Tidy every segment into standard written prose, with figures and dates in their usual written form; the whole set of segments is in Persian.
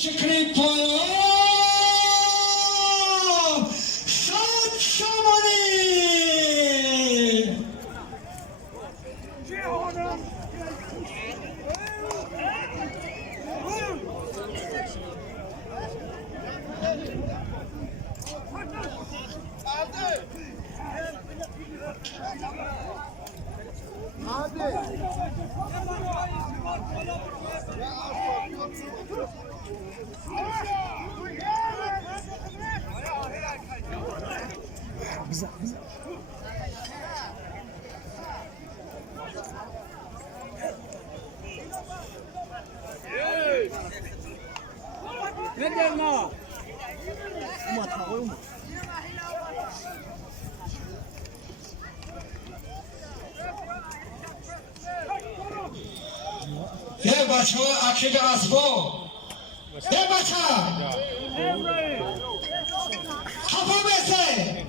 شکری پایا شاد شمانی یه بچه ها اکید اسبا یه بچه خفا بسه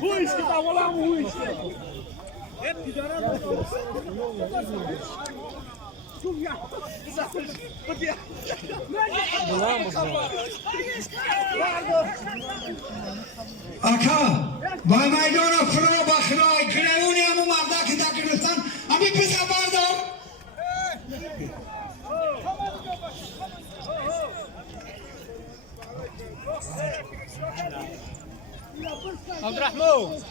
Ruiz, que tá rolando Ruiz. آکا با میدان فرو بخرای گرونی همو مرده که در گرفتن همی پیسا بردار عبد الرحمن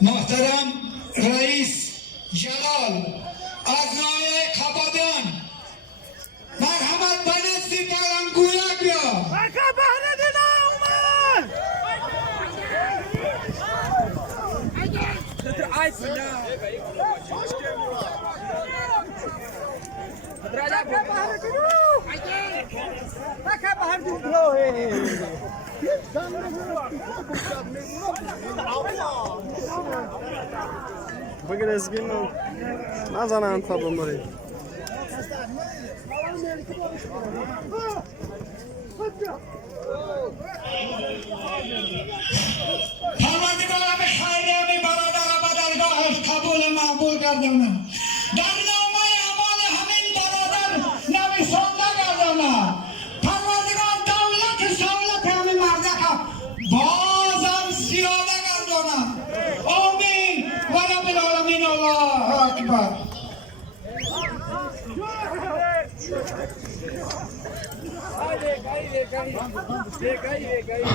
محترم رئیس جلال از نایه کبادان مرحمت بنستی پرنگویا بیا اکا بهره دینا اومد بگیر از گیم نزنن تا بماری پروردگارم خیلی می برادر و درگاهش قبول مقبول گردانه در نامه اعمال همین برادر نویسنده گردانه پروردگار دولت سولت همین مرده که بازم زیاده گردانه آمین و رب العالمین الله اکبر Haydi, haydi, haydi. Haydi, haydi.